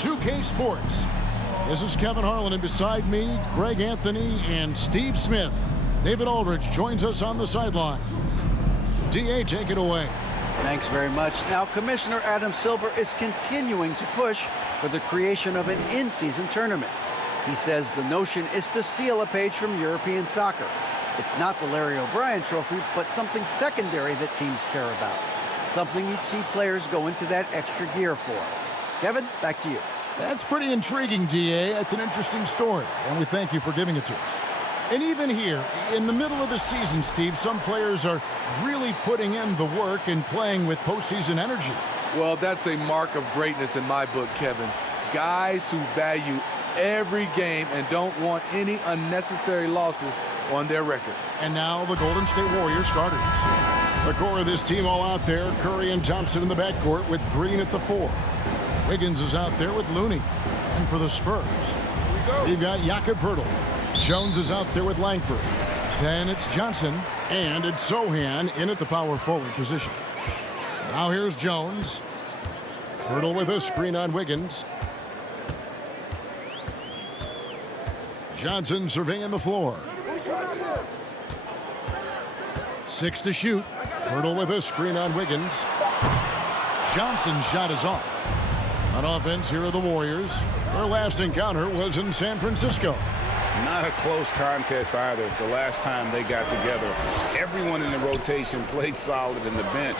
2K Sports. This is Kevin Harlan, and beside me, Greg Anthony and Steve Smith. David Aldridge joins us on the sidelines. DA, take it away. Thanks very much. Now, Commissioner Adam Silver is continuing to push for the creation of an in-season tournament. He says the notion is to steal a page from European soccer. It's not the Larry O'Brien Trophy, but something secondary that teams care about. Something you'd see players go into that extra gear for. Kevin, back to you. That's pretty intriguing, DA. That's an interesting story, and we thank you for giving it to us. And even here, in the middle of the season, Steve, some players are really putting in the work and playing with postseason energy. Well, that's a mark of greatness in my book, Kevin. Guys who value every game and don't want any unnecessary losses on their record. And now the Golden State Warriors starters. The core of this team all out there, Curry and Thompson in the backcourt with Green at the 4. Wiggins is out there with Looney. And for the Spurs, we've got Jakob Poeltl. Jones is out there with Langford. Then it's Johnson, and it's Sohan in at the power forward position. Now here's Jones. Poeltl with a screen on Wiggins. Johnson surveying the floor. 6 to shoot. Poeltl with a screen on Wiggins. Johnson's shot is off. On offense, here are the Warriors. Their last encounter was in San Francisco. Not a close contest either. The last time they got together, everyone in the rotation played solid, and the bench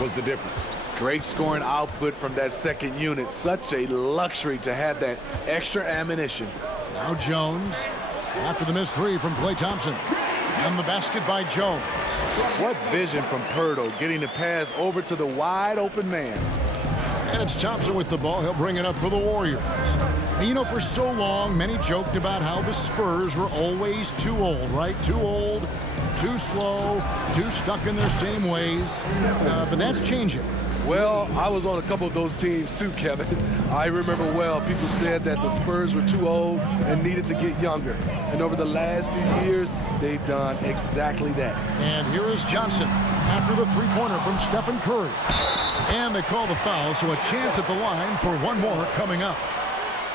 was the difference. Great scoring output from that second unit. Such a luxury to have that extra ammunition. Now Jones, after the missed 3 from Klay Thompson. And the basket by Jones. What vision from Poeltl, getting the pass over to the wide open man. And it's Thompson with the ball. He'll bring it up for the Warriors. And you know, for so long, many joked about how the Spurs were always too old, right? Too old, too slow, too stuck in their same ways. But that's changing. Well, I was on a couple of those teams too, Kevin. I remember well, people said that the Spurs were too old and needed to get younger. And over the last few years, they've done exactly that. And here is Johnson after the three-pointer from Stephen Curry. And they call the foul, so a chance at the line for one more coming up.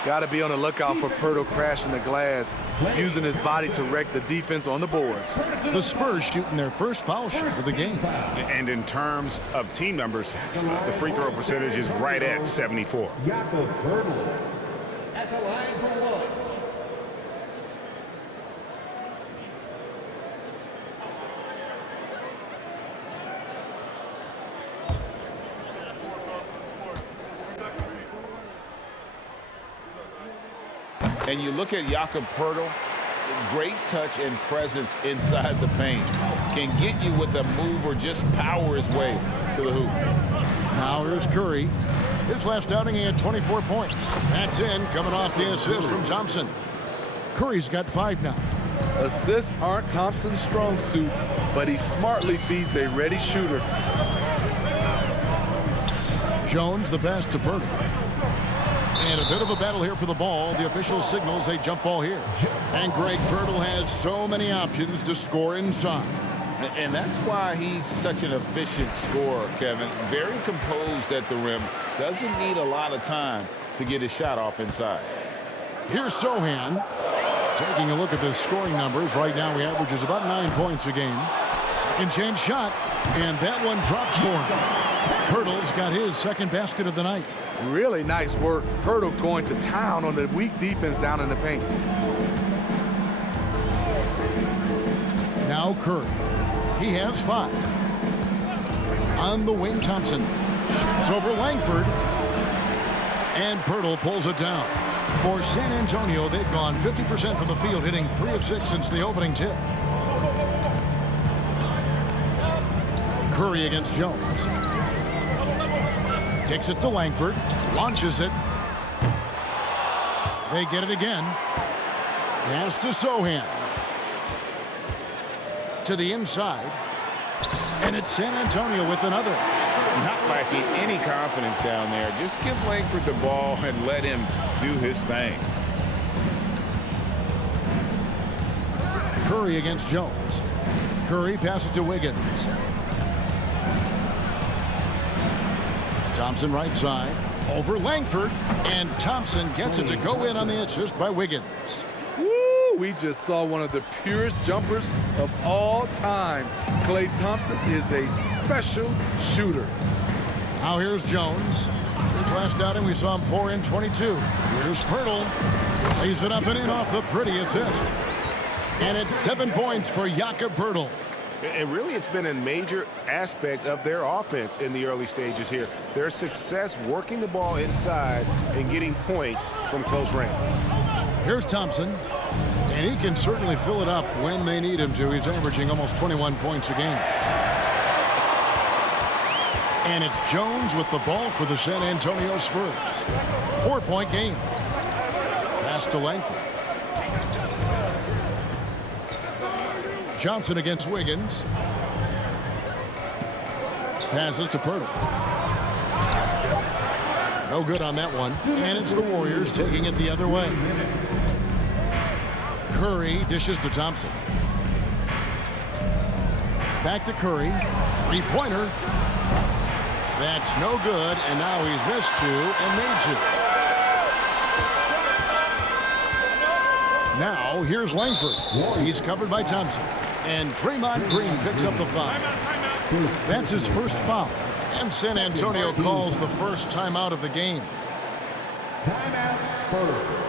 Got to be on the lookout for Poeltl crashing the glass, using his body to wreck the defense on the boards. The Spurs shooting their first foul shot of the game. And in terms of team numbers, the free throw percentage is right at 74. Jakob Poeltl at the line for one. And you look at Jakob Poeltl, great touch and presence inside the paint. Can get you with a move or just power his way to the hoop. Now here's Curry. His last outing, he had 24 points. That's in, coming off the assist from Thompson. Curry's got 5 now. Assists aren't Thompson's strong suit, but he smartly feeds a ready shooter. Jones, the pass to Poeltl. And a bit of a battle here for the ball. The official signals a jump ball here. And Greg Poeltl has so many options to score inside. And that's why he's such an efficient scorer, Kevin. Very composed at the rim. Doesn't need a lot of time to get his shot off inside. Here's Sohan. Taking a look at the scoring numbers. Right now he averages about 9 points a game. Second chance shot. And that one drops for him. Poeltl's got his second basket of the night. Really nice work. Poeltl going to town on the weak defense down in the paint. Now Curry. He has 5. On the wing, Thompson. It's over Langford. And Poeltl pulls it down. For San Antonio, they've gone 50% from the field, hitting 3 of 6 since the opening tip. Curry against Jones. Kicks it to Langford. Launches it. They get it again. Pass to Sohan. To the inside. And it's San Antonio with another. Not lacking any confidence down there. Just give Langford the ball and let him do his thing. Curry against Jones. Curry passes to Wiggins. Thompson right side. Over Langford, and Thompson gets it to go in on the assist by Wiggins. Woo! We just saw one of the purest jumpers of all time. Klay Thompson is a special shooter. Now here's Jones. His last outing, we saw him pour in 22. Here's Pirtle. Lays it up and in off the pretty assist. And it's 7 points for Jakob Pirtle. And really, it's been a major aspect of their offense in the early stages here. Their success working the ball inside and getting points from close range. Here's Thompson. And he can certainly fill it up when they need him to. He's averaging almost 21 points a game. And it's Jones with the ball for the San Antonio Spurs. 4-point game. Pass to Langford. Johnson against Wiggins. Passes to Pirtle. No good on that one. And it's the Warriors taking it the other way. Curry dishes to Thompson. Back to Curry. Three-pointer. That's no good, and now he's missed two and made two. Now, here's Langford. He's covered by Thompson. And Draymond Green picks up the foul. That's his first foul. And San Antonio calls the first timeout of the game. Timeout, Spurs.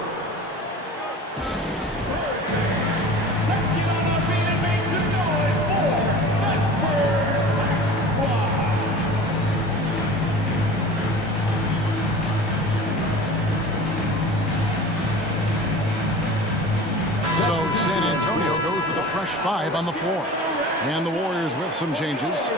San Antonio goes with a fresh 5 on the floor. And the Warriors with some changes.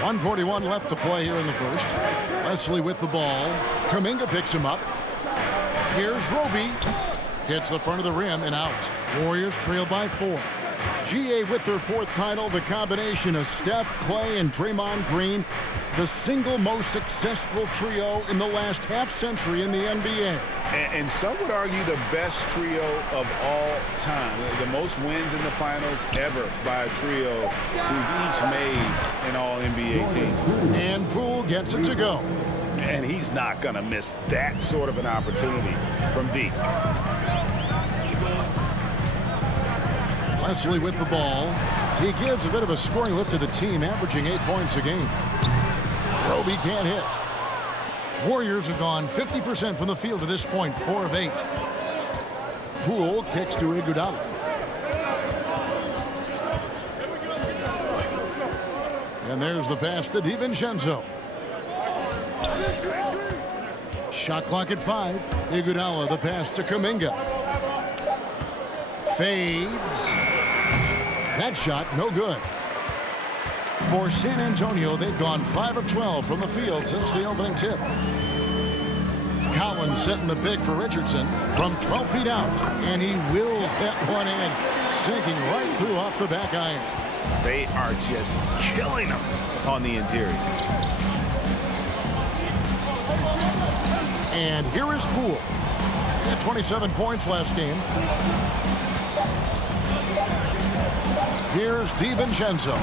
.141 left to play here in the first. Wesley with the ball. Kuminga picks him up. Here's Roby. Hits the front of the rim and out. Warriors trail by 4. GA with their 4th title. The combination of Steph, Klay, and Draymond Green. The single most successful trio in the last half-century in the NBA. And some would argue the best trio of all time. The most wins in the finals ever by a trio who've each made an all-NBA team. And Poole gets it to go. And he's not going to miss that sort of an opportunity from deep. Wesley with the ball. He gives a bit of a scoring lift to the team, averaging 8 points a game. Roby can't hit. Warriors have gone 50% from the field to this point, 4 of 8. Poole kicks to Iguodala. And there's the pass to DiVincenzo. Shot clock at 5. Iguodala, the pass to Kuminga. Fades. That shot, no good. For San Antonio, they've gone 5 of 12 from the field since the opening tip. Collins setting the big for Richardson from 12 feet out, and he wills that one in, sinking right through off the back iron. They are just killing them on the interior. And here is Poole. He had 27 points last game. Here's DiVincenzo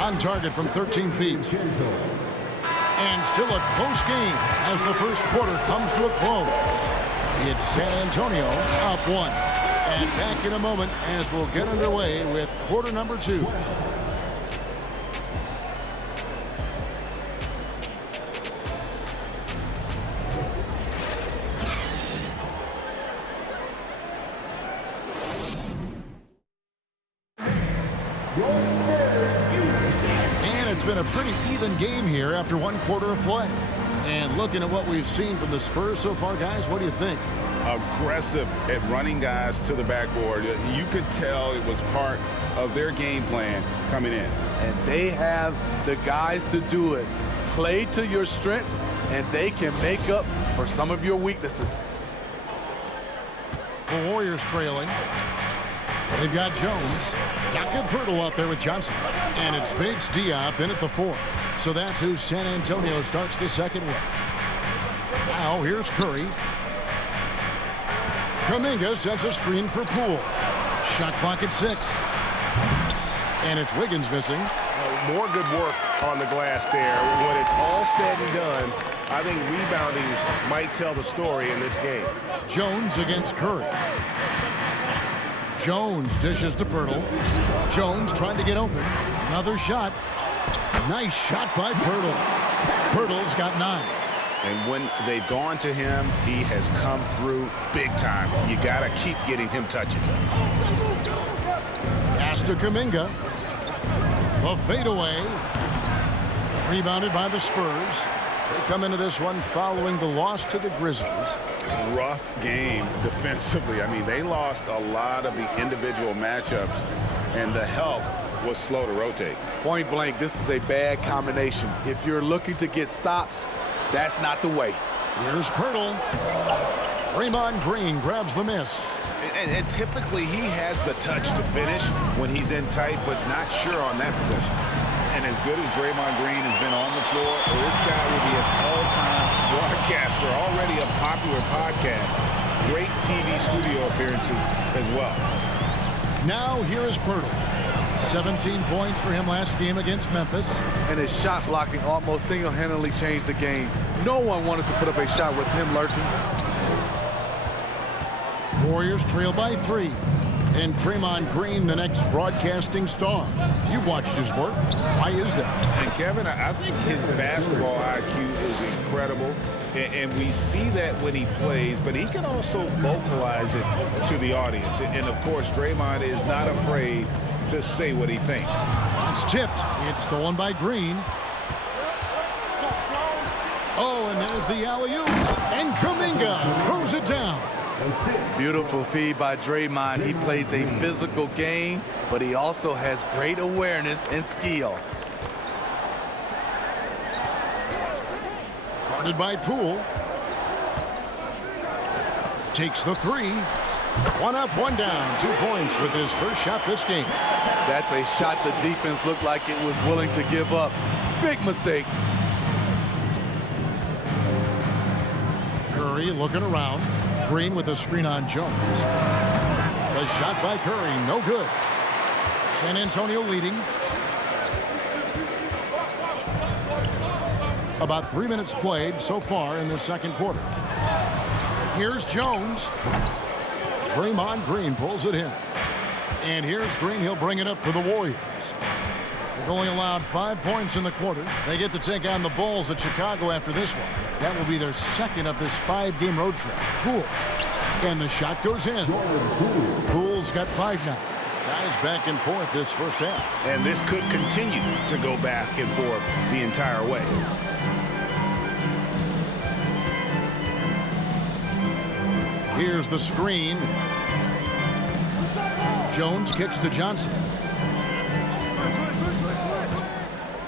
on target from 13 feet. And still a close game as the first quarter comes to a close. It's San Antonio up 1. And back in a moment as we'll get underway with quarter number 2. It's been a pretty even game here after 1 quarter of play. And looking at what we've seen from the Spurs so far, guys, what do you think? Aggressive at running guys to the backboard. You could tell it was part of their game plan coming in. And they have the guys to do it. Play to your strengths, and they can make up for some of your weaknesses. The Warriors trailing. They've got Jones. Jakob Poeltl out there with Johnson. And it's Biggs Diop in at the 4. So that's who San Antonio starts the second with. Now here's Curry. Kuminga sets a screen for Poole. Shot clock at 6. And it's Wiggins missing. More good work on the glass there. When it's all said and done, I think rebounding might tell the story in this game. Jones against Curry. Jones dishes to Poeltl. Jones trying to get open. Another shot. Nice shot by Poeltl. Poeltl's got 9. And when they've gone to him, he has come through big time. You got to keep getting him touches. Pass to Kuminga. A fadeaway. Rebounded by the Spurs. They come into this one following the loss to the Grizzlies. Rough game defensively. I mean, they lost a lot of the individual matchups, and the help was slow to rotate. Point blank, this is a bad combination. If you're looking to get stops, that's not the way. Here's Poeltl. Draymond Green grabs the miss. And typically he has the touch to finish when he's in tight, but not sure on that possession. And as good as Draymond Green has been on the floor, this guy will be an all-time broadcaster, already a popular podcast. Great TV studio appearances as well. Now here is Poeltl. 17 points for him last game against Memphis. And his shot blocking almost single-handedly changed the game. No one wanted to put up a shot with him lurking. Warriors trail by 3. And Draymond Green, the next broadcasting star. You've watched his work. Why is that? And Kevin, I think his basketball IQ is incredible. And we see that when he plays, but he can also vocalize it to the audience. And of course, Draymond is not afraid to say what he thinks. It's tipped. It's stolen by Green. Oh, and there's the alley-oop. And Kuminga throws it down. Beautiful feed by Draymond. He plays a physical game, but he also has great awareness and skill. Guarded by Poole. Takes the 3. 1 up, 1 down. 2 points with his first shot this game. That's a shot the defense looked like it was willing to give up. Big mistake. Curry looking around. Green with a screen on Jones. The shot by Curry, no good. San Antonio leading. About 3 minutes played so far in the second quarter. Here's Jones. Draymond Green pulls it in. And here's Green. He'll bring it up for the Warriors. They've only allowed 5 points in the quarter. They get to take on the Bulls at Chicago after this one. That will be their second of this 5-game road trip. Poole. And the shot goes in. Poole's got 5 now. Guys back and forth this first half. And this could continue to go back and forth the entire way. Here's the screen. Jones kicks to Johnson.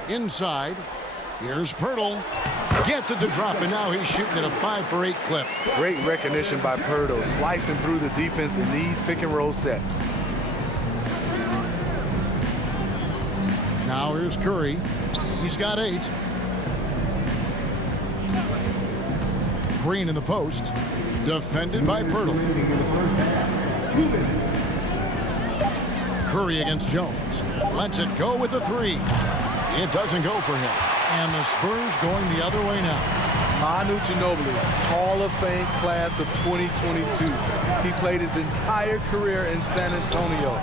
Inside. Here's Poeltl. Gets it to drop, and now he's shooting at a 5 for 8 clip. Great recognition by Poeltl, slicing through the defense in these pick-and-roll sets. Now here's Curry. He's got 8. Green in the post. Defended by Poeltl. Curry against Jones. Lets it go with the 3. It doesn't go for him. And the Spurs going the other way now. Manu Ginobili, Hall of Fame class of 2022. He played his entire career in San Antonio.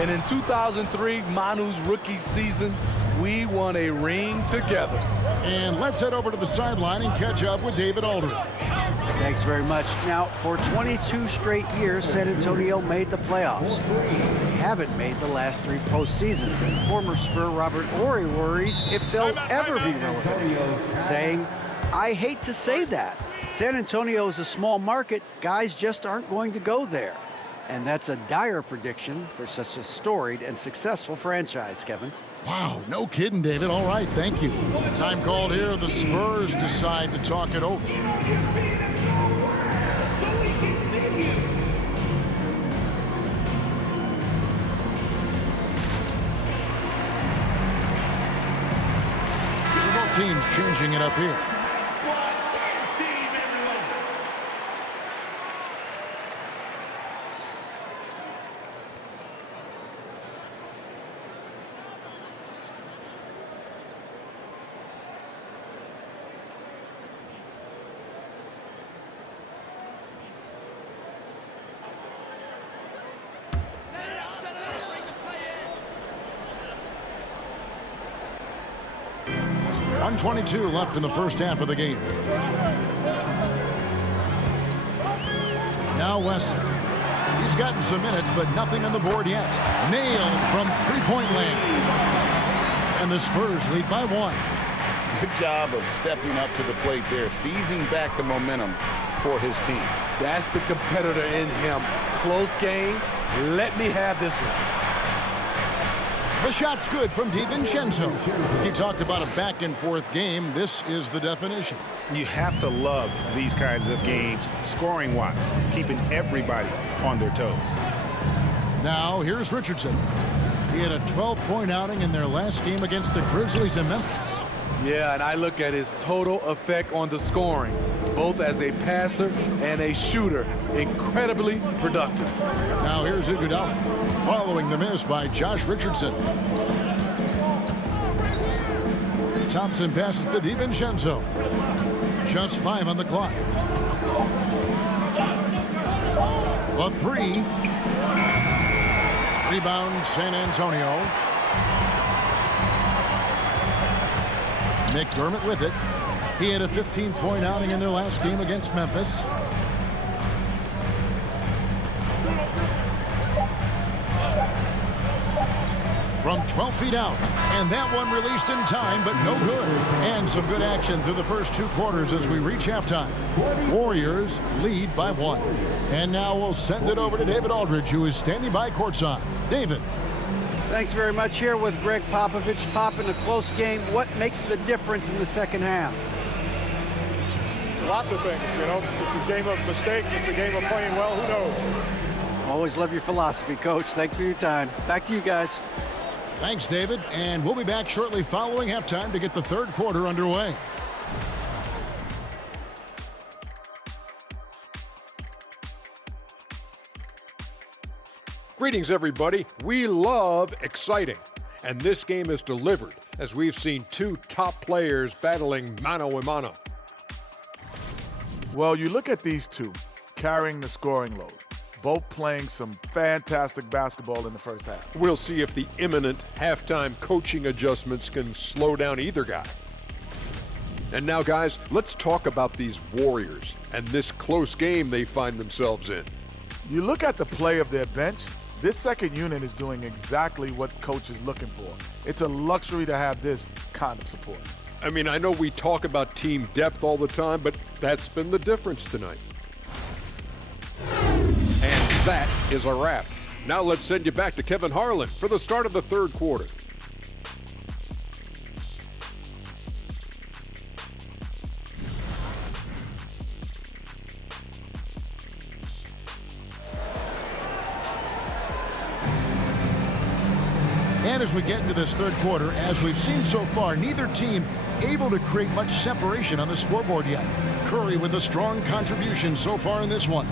And in 2003, Manu's rookie season, we won a ring together. And let's head over to the sideline and catch up with David Aldridge. Thanks very much. Now, for 22 straight years, San Antonio made the playoffs. They haven't made the last 3 postseasons, and former Spur Robert Horry worries if they'll ever be relevant, saying, I hate to say that. San Antonio is a small market. Guys just aren't going to go there. And that's a dire prediction for such a storied and successful franchise, Kevin. Wow, no kidding, David. All right, thank you. Time called here. The Spurs decide to talk it over. Both teams changing it up here. .122 left in the first half of the game. Now Weston. He's gotten some minutes, but nothing on the board yet. Nailed from three-point land. And the Spurs lead by 1. Good job of stepping up to the plate there, seizing back the momentum for his team. That's the competitor in him. Close game. Let me have this one. The shot's good from DiVincenzo. He talked about a back-and-forth game. This is the definition. You have to love these kinds of games, scoring-wise, keeping everybody on their toes. Now, here's Richardson. He had a 12-point outing in their last game against the Grizzlies in Memphis. Yeah, and I look at his total effect on the scoring, both as a passer and a shooter. Incredibly productive. Now here's Iguodala, following the miss by Josh Richardson. Thompson passes to DiVincenzo. Just 5 on the clock. The 3. Rebound, San Antonio. McDermott with it. He had a 15-point outing in their last game against Memphis. From 12 feet out. And that one released in time, but no good. And some good action through the first 2 quarters as we reach halftime. Warriors lead by 1. And now we'll send it over to David Aldridge, who is standing by courtside. David. Thanks very much. Here with Greg Popovich. Pop, in a close game, what makes the difference in the second half? Lots of things, you know. It's a game of mistakes. It's a game of playing well. Who knows? Always love your philosophy, Coach. Thanks for your time. Back to you guys. Thanks, David. And we'll be back shortly following halftime to get the third quarter underway. Greetings, everybody. We love exciting, and this game is delivered as we've seen 2 top players battling mano a mano. Well, you look at these two carrying the scoring load, both playing some fantastic basketball in the first half. We'll see if the imminent halftime coaching adjustments can slow down either guy. And now, guys, let's talk about these Warriors and this close game they find themselves in. You look at the play of their bench. This second unit is doing exactly what coach is looking for. It's a luxury to have this kind of support. I mean, I know we talk about team depth all the time, but that's been the difference tonight. And that is a wrap. Now let's send you back to Kevin Harlan for the start of the third quarter. And as we get into this third quarter, as we've seen so far, neither team able to create much separation on the scoreboard yet. Curry with a strong contribution so far in this one.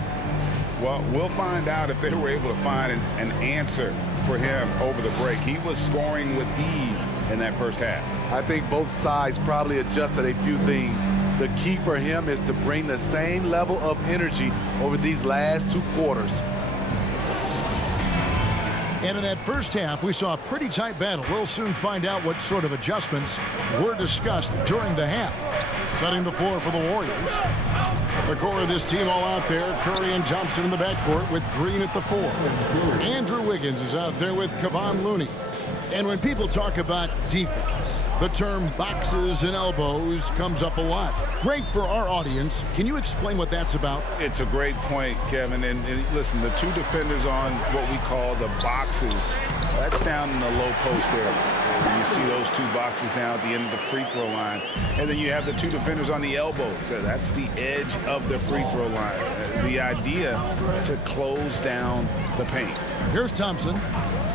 Well, we'll find out if they were able to find an answer for him over the break. He was scoring with ease in that first half. I think both sides probably adjusted a few things. The key for him is to bring the same level of energy over these last 2 quarters. And in that first half, we saw a pretty tight battle. We'll soon find out what sort of adjustments were discussed during the half. Setting the floor for the Warriors. The core of this team all out there. Curry and Thompson in the backcourt with Green at the 4. Andrew Wiggins is out there with Kevon Looney. And when people talk about defense, the term boxes and elbows comes up a lot. Great for our audience. Can you explain what that's about? It's a great point, Kevin. And listen, the 2 defenders on what we call the boxes, that's down in the low post area. And you see those 2 boxes down at the end of the free throw line. And then you have the 2 defenders on the elbows. So that's the edge of the free throw line. The idea to close down the paint. Here's Thompson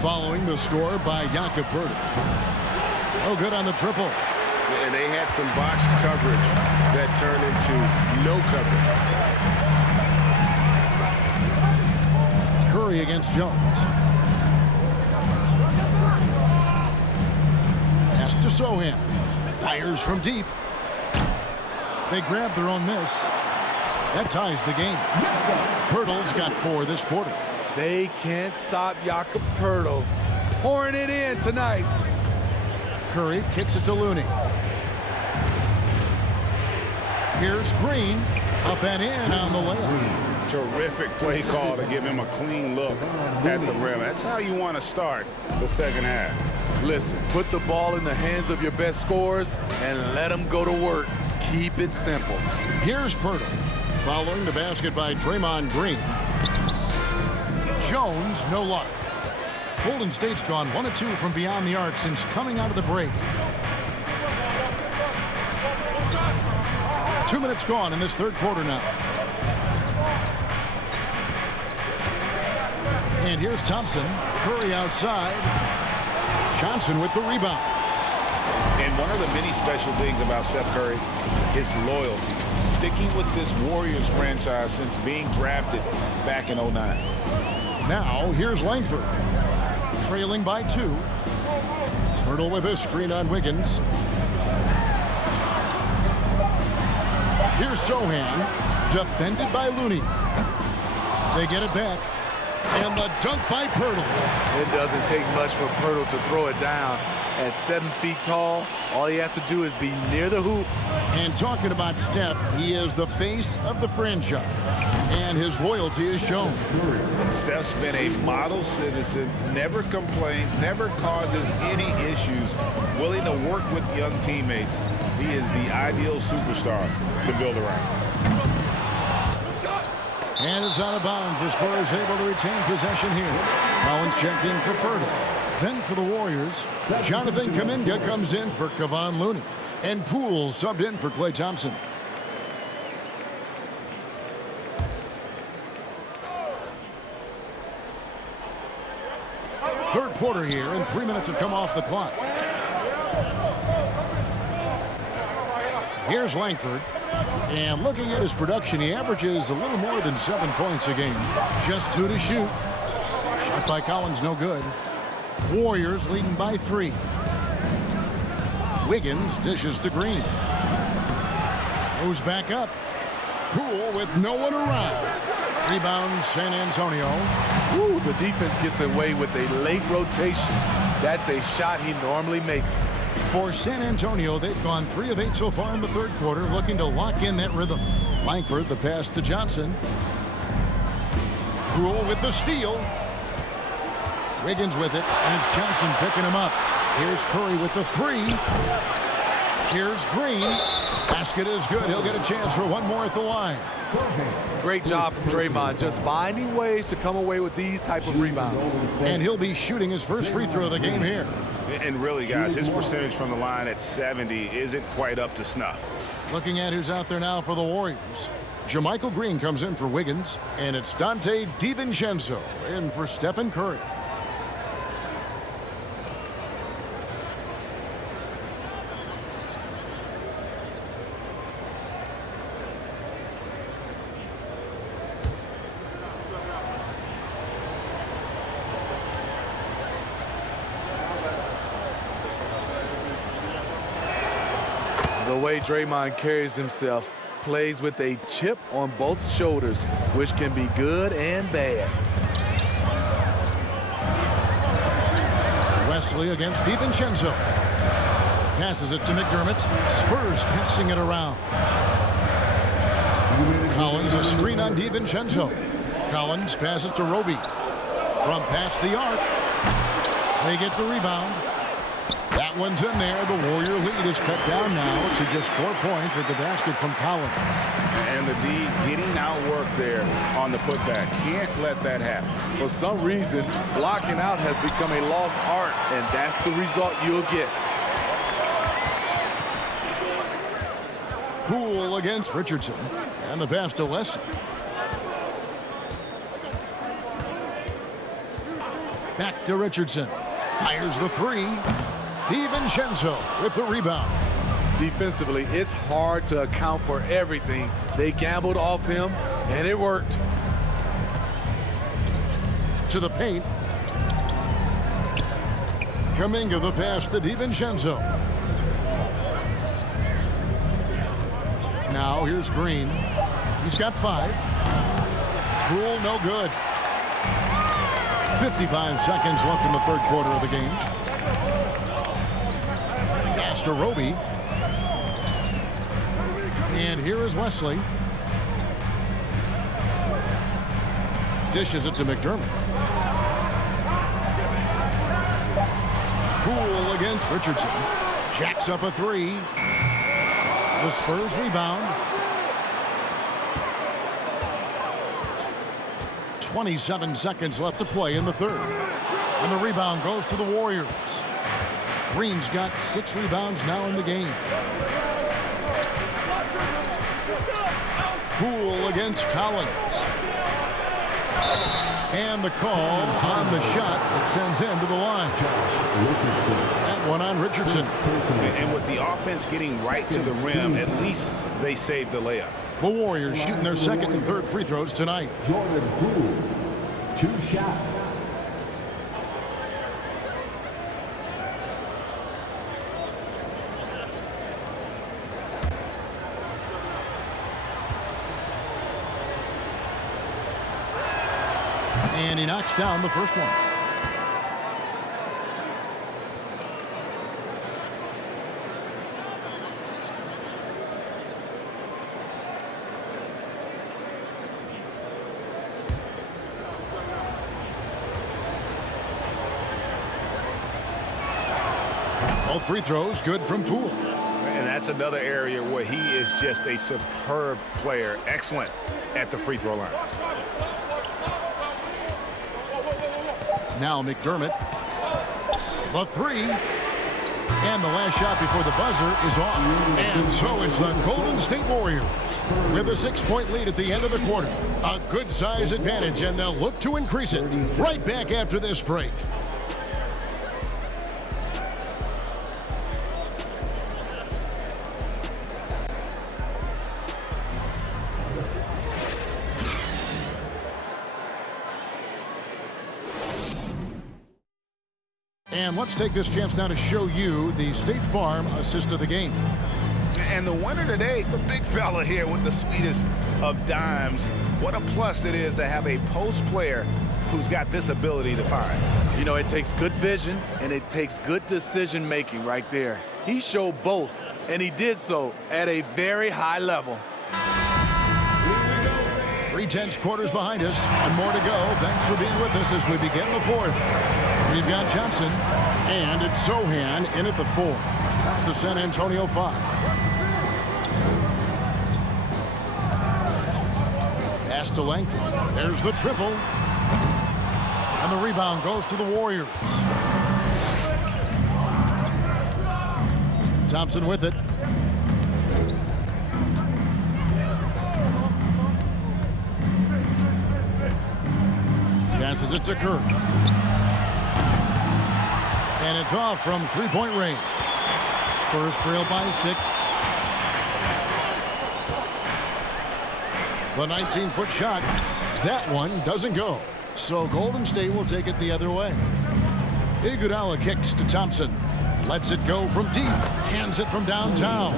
following the score by Jakob Poeltl. Oh, good on the triple. And they had some botched coverage that turned into no coverage. Curry against Jones. Pass to Sohan. Fires from deep. They grab their own miss. That ties the game. Pirtle's got 4 this quarter. They can't stop Jakob Pirtle pouring it in tonight. Curry kicks it to Looney. Here's Green. Up and in on the layup. Terrific play call to give him a clean look at the rim. That's how you want to start the second half. Listen, put the ball in the hands of your best scorers and let them go to work. Keep it simple. Here's Pirtle. Following the basket by Draymond Green. Jones, no luck. Golden State's gone 1 of 2 from beyond the arc since coming out of the break. 2 minutes gone in this third quarter now. And here's Thompson. Curry outside. Johnson with the rebound. And one of the many special things about Steph Curry, his loyalty. Sticking with this Warriors franchise since being drafted back in 09. Now, here's Langford. Trailing by 2. Pirtle with a screen on Wiggins. Here's Sohan. Defended by Looney. They get it back. And the dunk by Pirtle. It doesn't take much for Pirtle to throw it down. At 7 feet tall, all he has to do is be near the hoop. And talking about Steph, he is the face of the franchise. And his loyalty is shown. Steph's been a model citizen, never complains, never causes any issues, willing to work with young teammates. He is the ideal superstar to build around. And it's out of bounds. The Spurs able to retain possession here. Collins checking for Pirtle. Then for the Warriors, Jonathan Kuminga comes in for Kevon Looney. And Poole subbed in for Klay Thompson. Third quarter here, and 3 minutes have come off the clock. Here's Langford. And looking at his production, he averages a little more than 7 points a game. Just 2 to shoot. Shot by Collins, no good. Warriors leading by 3. Wiggins dishes to Green. Goes back up. Poole with no one around. Rebound San Antonio. Ooh, the defense gets away with a late rotation. That's a shot he normally makes. For San Antonio, they've gone 3 of 8 so far in the third quarter, looking to lock in that rhythm. Langford, the pass to Johnson. Poole with the steal. Wiggins with it, and it's Johnson picking him up. Here's Curry with the 3. Here's Green. Basket is good. He'll get a chance for one more at the line. Great job from Draymond, just finding ways to come away with these type of rebounds. And he'll be shooting his first free throw of the game here. And really, guys, his percentage from the line at 70 isn't quite up to snuff. Looking at who's out there now for the Warriors. JaMychal Green comes in for Wiggins, and it's Dante DiVincenzo in for Stephen Curry. The way Draymond carries himself, plays with a chip on both shoulders, which can be good and bad. Wesley against DiVincenzo. Passes it to McDermott. Spurs passing it around. Collins, a screen on DiVincenzo. Collins passes it to Roby. From past the arc. They get the rebound. That one's in there. The Warrior lead is cut down now to just 4 points at the basket from Collins. And the D getting outworked there on the putback. Can't let that happen. For some reason, blocking out has become a lost art, and that's the result you'll get. Poole against Richardson. And the pass to Leslie. Back to Richardson. Fires the 3. DiVincenzo with the rebound. defensively, it's hard to account for everything. They gambled off him, and it worked. To the paint. Kuminga the pass to DiVincenzo. Now here's Green. He's got 5. Poole no good. 55 seconds left in the third quarter of the game. Pass to Roby. And here is Wesley. Dishes it to McDermott. Poole against Richardson. Jacks up a 3. The Spurs rebound. 27 seconds left to play in the third. And the rebound goes to the Warriors. Green's got 6 rebounds now in the game. Poole against Collins. And the call on the shot that sends him to the line. That one on Richardson. And with the offense getting right to the rim, at least they saved the layup. The Warriors shooting their second and third free throws tonight. Jordan Poole, 2 shots. And he knocks down the first one. Both free throws good from Poole. And that's another area where he is just a superb player. Excellent at the free throw line. Now McDermott. The 3. And the last shot before the buzzer is off. And so it's the Golden State Warriors with a 6-point lead at the end of the quarter. A good size advantage, and they'll look to increase it right back after this break. And let's take this chance now to show you the State Farm assist of the game. And the winner today, the big fella here with the sweetest of dimes. What a plus it is to have a post player who's got this ability to find. You know, it takes good vision, and it takes good decision making right there. He showed both, and he did so at a very high level. 3 quarters behind us, and more to go. Thanks for being with us as we begin the fourth. We've got Johnson, and it's Sohan in at the 4. That's the San Antonio 5. Pass to Langford. There's the triple. And the rebound goes to the Warriors. Thompson with it. Passes it to Kerr. And it's off from 3-point range. Spurs trail by 6. The 19-foot shot. That one doesn't go. So Golden State will take it the other way. Iguodala kicks to Thompson. Lets it go from deep. Cans it from downtown.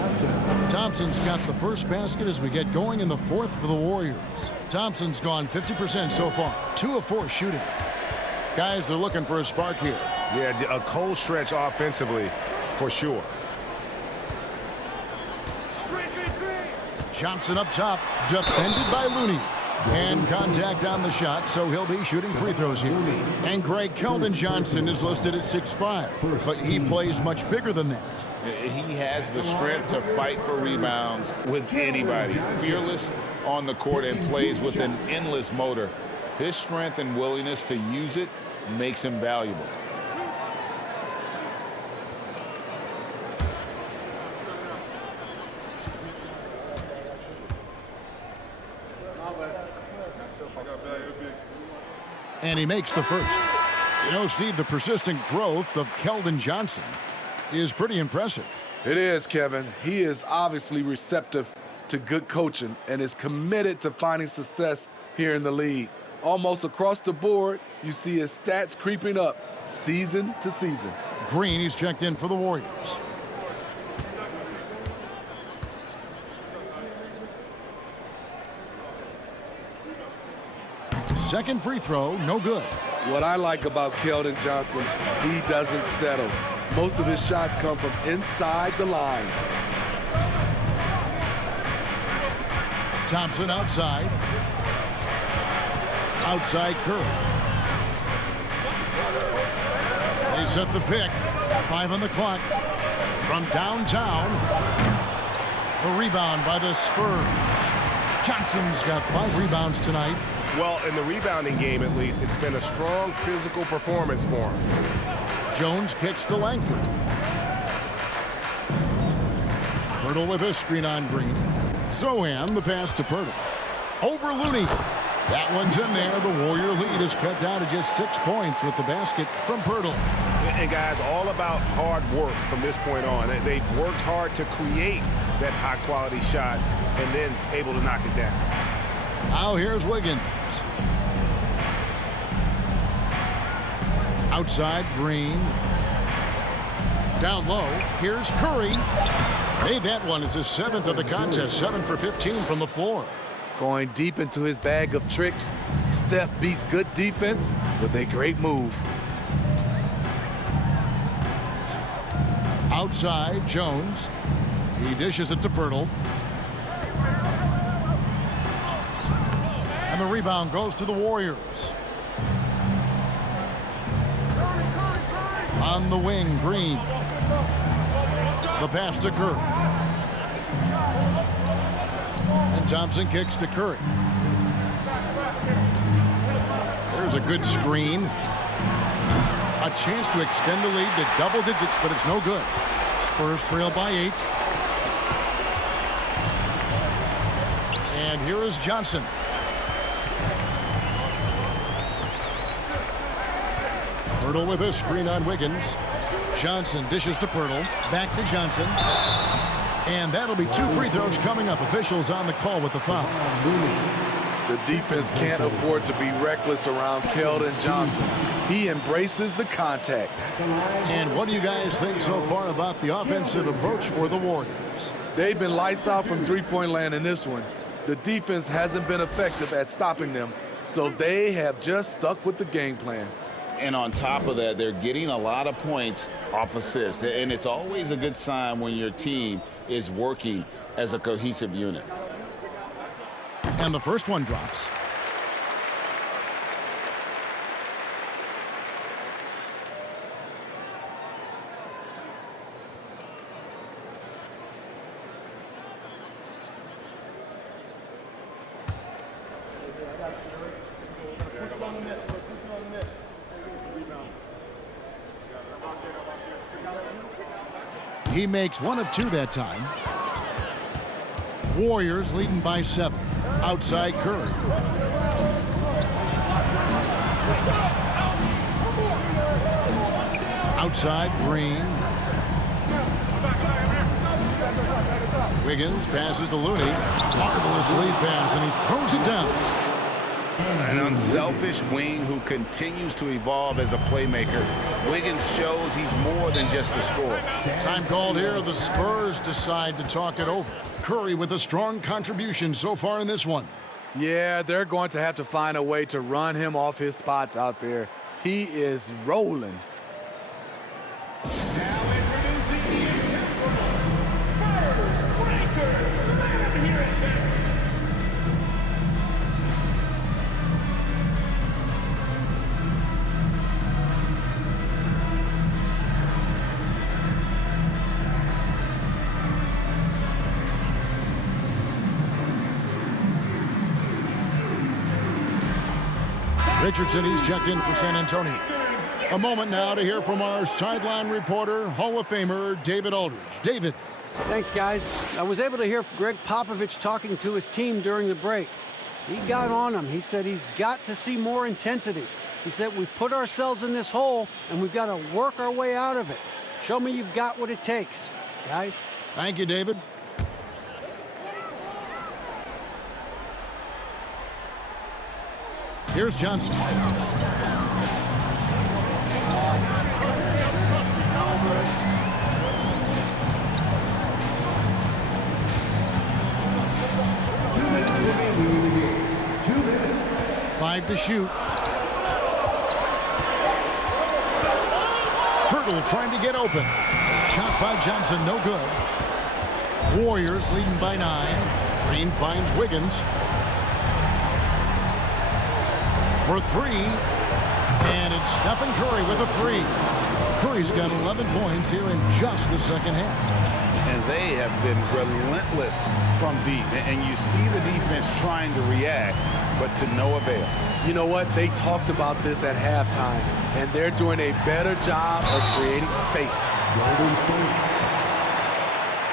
Thompson's got the first basket as we get going in the fourth for the Warriors. Thompson's gone 50% so far. 2 of 4 shooting. Guys are looking for a spark here. Yeah, a cold stretch offensively for sure. Johnson up top, defended by Looney. And contact on the shot, so he'll be shooting free throws here. And Greg Keldon Johnson is listed at 6'5", but he plays much bigger than that. He has the strength to fight for rebounds with anybody. Fearless on the court and plays with an endless motor. His strength and willingness to use it makes him valuable. And he makes the first. You know, Steve, the persistent growth of Keldon Johnson is pretty impressive. It is, Kevin. He is obviously receptive to good coaching and is committed to finding success here in the league. Almost across the board, you see his stats creeping up season to season. Green, he's checked in for the Warriors. Second free throw, no good. What I like about Keldon Johnson, he doesn't settle. Most of his shots come from inside the line. Thompson outside. Outside Curry. They set the pick. 5 on the clock. From downtown. The rebound by the Spurs. Johnson's got 5 rebounds tonight. Well, in the rebounding game, at least, it's been a strong physical performance for him. Jones kicks to Langford. Pirtle with a screen on Green. Zohan, the pass to Pirtle. Over Looney. That one's in there. The Warrior lead is cut down to just 6 points with the basket from Pirtle. And guys, all about hard work from this point on. They've worked hard to create that high-quality shot and then able to knock it down. Now here's Wiggins. Outside Green. Down low. Here's Curry. Made that one. It's his 7th of the contest. 7 for 15 from the floor. Going deep into his bag of tricks, Steph beats good defense with a great move. Outside Jones. He dishes it to Pirtle. And the rebound goes to the Warriors. On the wing, Green. The pass to Curry. And Thompson kicks to Curry. There's a good screen. A chance to extend the lead to double digits, but it's no good. Spurs trail by 8. And here is Johnson. Pirtle with a screen on Wiggins. Johnson dishes to Pirtle. Back to Johnson. And that'll be 2 free throws coming up. Officials on the call with the foul. The defense can't afford to be reckless around Keldon Johnson. He embraces the contact. And what do you guys think so far about the offensive approach for the Warriors? They've been lights out from three-point land in this one. The defense hasn't been effective at stopping them, so they have just stuck with the game plan. And on top of that, they're getting a lot of points off assists. And it's always a good sign when your team is working as a cohesive unit. And the first one drops. He makes 1 of 2 that time. Warriors leading by 7. Outside Curry. Outside Green. Wiggins passes to Looney. Marvelous lead pass, and he throws it down. An unselfish wing who continues to evolve as a playmaker. Wiggins shows he's more than just a scorer. Time called here. The Spurs decide to talk it over. Curry with a strong contribution so far in this one. Yeah, they're going to have to find a way to run him off his spots out there. He is rolling. Richardson, he's checked in for San Antonio. A moment now to hear from our sideline reporter, Hall of Famer David Aldridge. David. Thanks, guys. I was able to hear Greg Popovich talking to his team during the break. He got on him. He said he's got to see more intensity. He said we've put ourselves in this hole, and we've got to work our way out of it. Show me you've got what it takes, guys. Thank you, David. Here's Johnson. Five to shoot. Hurdle trying to get open. Shot by Johnson, no good. Warriors leading by 9. Green finds Wiggins. For 3. And it's Stephen Curry with a 3. Curry's got 11 points here in just the second half. And they have been relentless from deep. And you see the defense trying to react, but to no avail. You know what? They talked about this at halftime, and they're doing a better job of creating space. Golden State.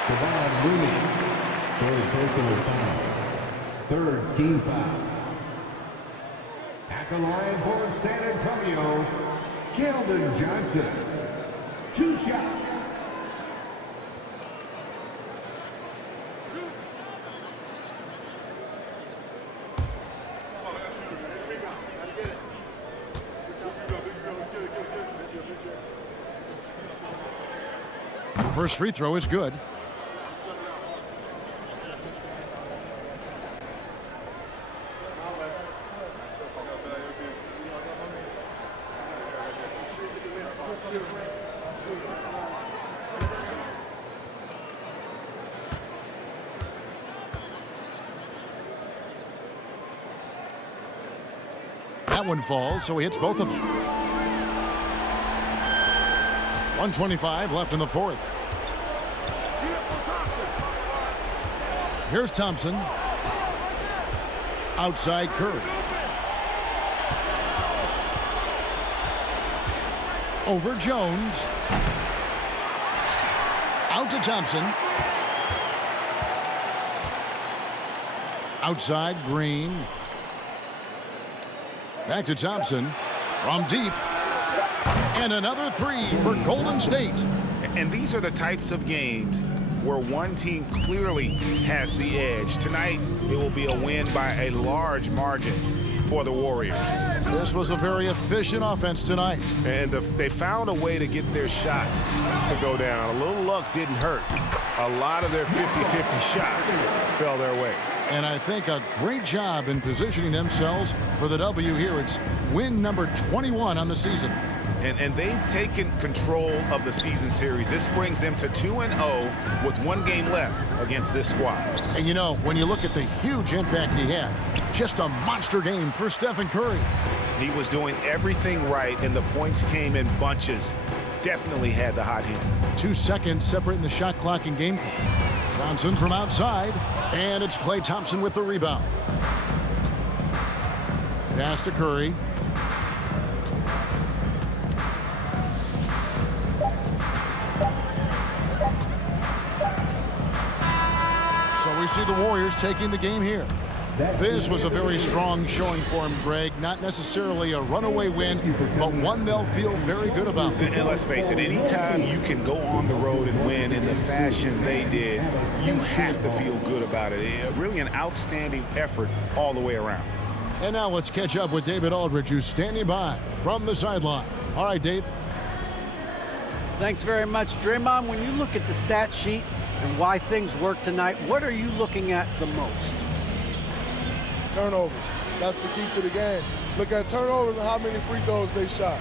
Kevon Looney. Third personal foul. Third team foul. At the line for San Antonio, Keldon Johnson. 2 shots. First free throw is good. That one falls, so he hits both of them. 1:25 left in the fourth. Here's Thompson. Outside Curry. Over Jones. Out to Thompson. Outside Green. Back to Thompson. From deep. And another 3 for Golden State. And these are the types of games where one team clearly has the edge. Tonight, it will be a win by a large margin for the Warriors. This was a very efficient offense tonight. And they found a way to get their shots to go down. A little luck didn't hurt. A lot of their 50-50 shots fell their way. And I think a great job in positioning themselves for the W here. It's win number 21 on the season. And they've taken control of the season series. This brings them to 2-0 with 1 game left against this squad. And you know, when you look at the huge impact he had, just a monster game for Stephen Curry. He was doing everything right, and the points came in bunches. Definitely had the hot hand. 2 seconds separating the shot clock and game clock. Johnson from outside, and it's Klay Thompson with the rebound. Pass to Curry. So we see the Warriors taking the game here. This was a very strong showing for him, Greg. Not necessarily a runaway win, but one they'll feel very good about. And let's face it, anytime you can go on the road and win in the fashion they did, you have to feel good about it. Really an outstanding effort all the way around. And now let's catch up with David Aldridge, who's standing by from the sideline. All right, Dave. Thanks very much, Draymond. When you look at the stat sheet and why things work tonight, what are you looking at the most? Turnovers. That's the key to the game. Look at turnovers and how many free throws they shot.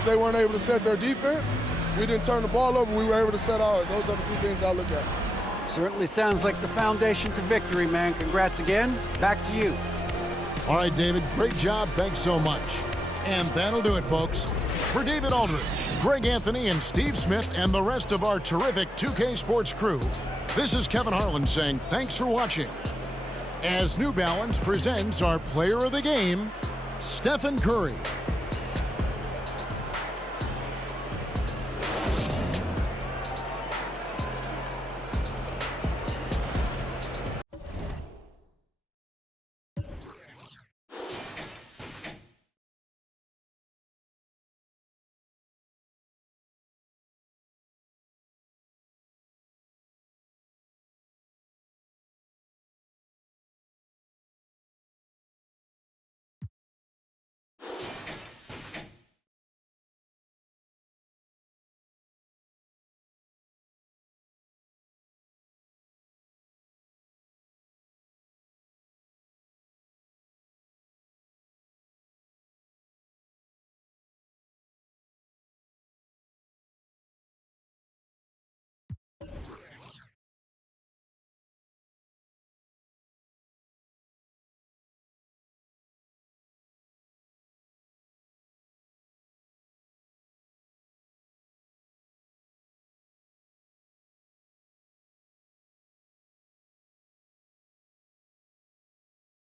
If they weren't able to set their defense, we didn't turn the ball over, we were able to set ours. Those are the 2 things I look at. Certainly sounds like the foundation to victory, man. Congrats again. Back to you. All right, David, great job. Thanks so much. And that'll do it, folks. For David Aldridge, Greg Anthony, and Steve Smith, and the rest of our terrific 2K Sports crew, this is Kevin Harlan saying thanks for watching. As New Balance presents our player of the game, Stephen Curry.